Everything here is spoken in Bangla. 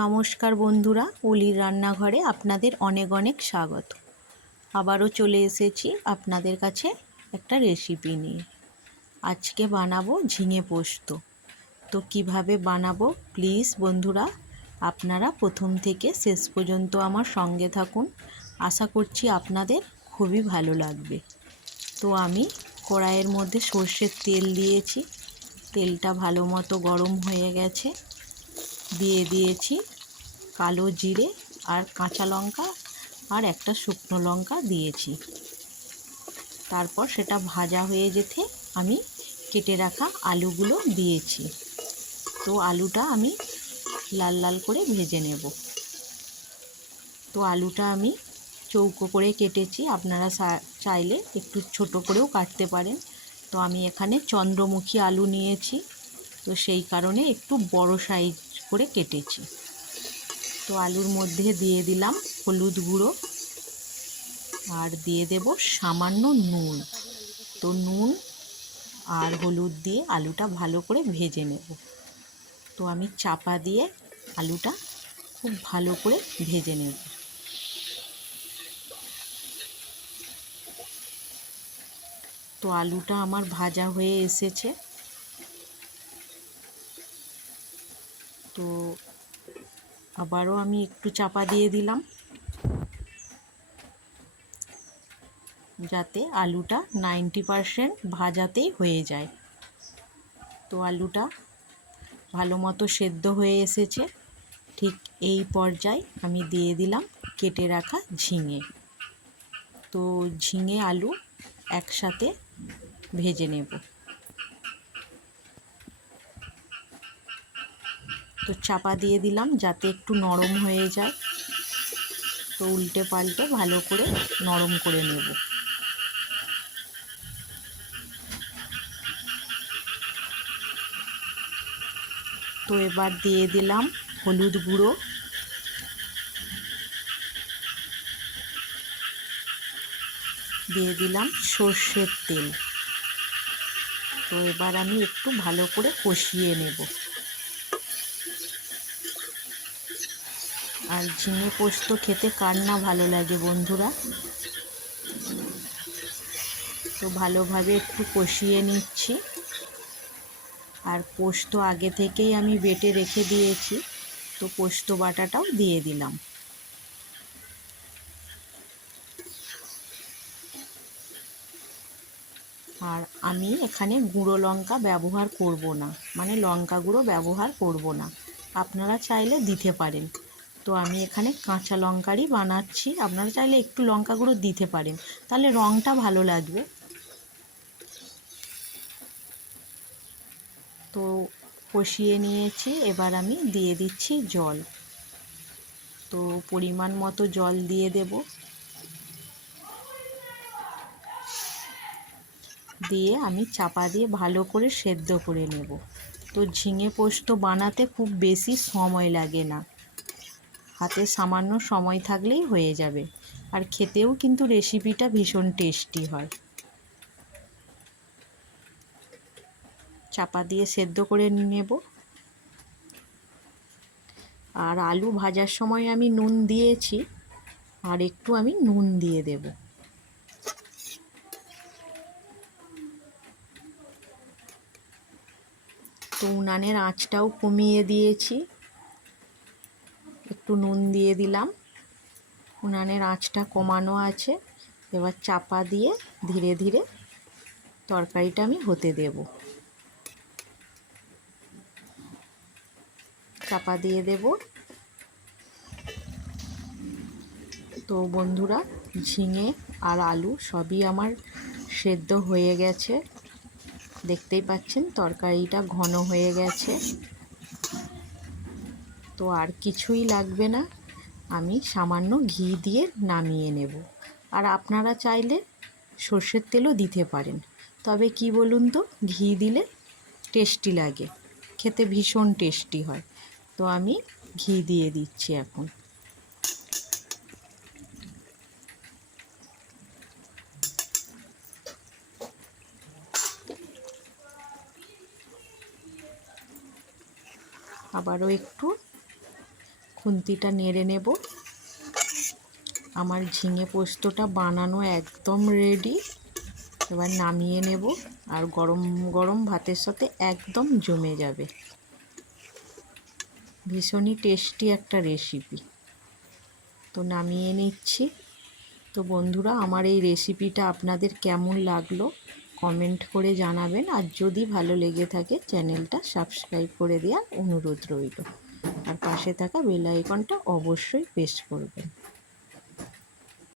নমস্কার বন্ধুরা, অলির রান্নাঘরে আপনাদের অনেক অনেক স্বাগত। আবারও চলে এসেছি আপনাদের কাছে একটা রেসিপি নিয়ে। আজকে বানাবো ঝিঙে পোস্ত। তো কিভাবে বানাবো প্লিজ বন্ধুরা আপনারা প্রথম থেকে শেষ পর্যন্ত আমার সঙ্গে থাকুন। আশা করছি আপনাদের খুবই ভালো লাগবে। তো আমি কড়াইয়ের মধ্যে সর্ষের তেল দিয়েছি। তেলটা ভালো মতো গরম হয়ে গেছে। দিয়ে দিয়েছি কালো জিরে আর কাঁচা লঙ্কা আর একটা শুকনো লঙ্কা দিয়েছি। তারপর সেটা ভাজা হয়ে যেতে আমি কেটে রাখা আলুগুলো দিয়েছি। তো আলুটা আমি লাল লাল করে ভেজে নেব। তো আলুটা আমি চৌকো করে কেটেছি, আপনারা চাইলে একটু ছোট করেও কাটতে পারেন। তো আমি এখানে চন্দ্রমুখী আলু নিয়েছি, তো সেই কারণে একটু বড় সাইজ করে কেটেছি। তো আলুর মধ্যে দিয়ে দিলাম হলুদ গুঁড়ো আর দিয়ে দেব সামান্য নুন। তো নুন আর হলুদ দিয়ে আলুটা ভালো করে ভেজে নেব। তো আমি চাপা দিয়ে আলুটা খুব ভালো করে ভেজে নেব। তো আলুটা আমার ভাজা হয়ে এসেছে। তো আবারও আমি একটু চাপা দিয়ে দিলাম যাতে আলুটা 90% ভাজাতেই হয়ে যায়। তো আলুটা ভালো মতো সেদ্ধ হয়ে এসেছে। ঠিক এই পর্যায়ে আমি দিয়ে দিলাম কেটে রাখা ঝিঙে। তো ঝিঙে আলু একসাথে ভেজে নেব। তো চাপা দিয়ে দিলাম যাতে একটু নরম হয়ে যায়। তো উল্টে পাল্টে ভালো করে নরম করে নেব। তো এবার দিয়ে দিলাম হলুদ গুঁড়ো, দিয়ে দিলাম সর্ষের তেল। তো এবার আমি একটু ভালো করে কষিয়ে নেব। আর ঝিঙে পোস্ত খেতে কার না ভালো লাগে বন্ধুরা। তো ভালোভাবে একটু কষিয়ে নিচ্ছি। আর পোস্ত আগে থেকেই আমি বেটে রেখে দিয়েছি, তো পোস্ত বাটাটাও দিয়ে দিলাম। আর আমি এখানে গুঁড়ো লঙ্কা ব্যবহার করব না, মানে লঙ্কা গুঁড়ো ব্যবহার করব না। আপনারা চাইলে দিতে পারেন। তো আমি এখানে কাঁচা লঙ্কারই বানাচ্ছি, আপনারা চাইলে একটু লঙ্কা গুঁড়ো দিতে পারেন, তাহলে রঙটা ভালো লাগবে। তো কষিয়ে নিয়েছি, এবার আমি দিয়ে দিচ্ছি জল। তো পরিমাণ মতো জল দিয়ে দেব। দিয়ে আমি চাপা দিয়ে ভালো করে সেদ্ধ করে নেব। তো ঝিঙে পোস্ত বানাতে খুব বেশি সময় লাগে না, হাতে সামান্য সময় থাকলেই হয়ে যাবে। আর খেতেও কিন্তু রেসিপিটা ভীষণ টেস্টি হয়। চাপা দিয়ে সেদ্ধ করে নেব। আর আলু ভাজার সময় আমি নুন দিয়েছি, আর একটু আমি নুন দিয়ে দেব। তো উনানের আঁচটাও কমিয়ে দিয়েছি, একটু নুন দিয়ে দিলাম। উনানের আঁচটা কমানো আছে। এবার চাপা দিয়ে ধীরে ধীরে তরকারিটা আমি হতে দেব। চাপা দিয়ে দেব। তো বন্ধুরা, ঝিঙে আর আলু সবই আমার সেদ্ধ হয়ে গেছে। দেখতেই পাচ্ছেন তরকারিটা ঘন হয়ে গেছে। তো আর কিছুই লাগবে না, আমি সামান্য ঘি দিয়ে নামিয়ে নেব। আর আপনারা চাইলে সর্ষের তেলও দিতে পারেন, তবে কি বলুন তো, ঘি দিলে টেস্টি লাগে, খেতে ভীষণ টেস্টি হয়। তো আমি ঘি দিয়ে দিচ্ছি এখন। আবারও একটু খুন্তিটা নেড়ে নেব। আমার ঝিঙে পোস্তটা বানানো একদম রেডি। এবার নামিয়ে নেব, আর গরম গরম ভাতের সাথে একদম জমে যাবে। ভীষণই টেস্টি একটা রেসিপি। তো নামিয়ে নিচ্ছি। তো বন্ধুরা, আমার এই রেসিপিটা আপনাদের কেমন লাগলো কমেন্ট করে জানাবেন, আর যদি ভালো লেগে থাকে চ্যানেলটা সাবস্ক্রাইব করে দেওয়ার অনুরোধ রইল, আর পাশে থাকা বেল আইকনটা অবশ্যই প্রেস করবেন।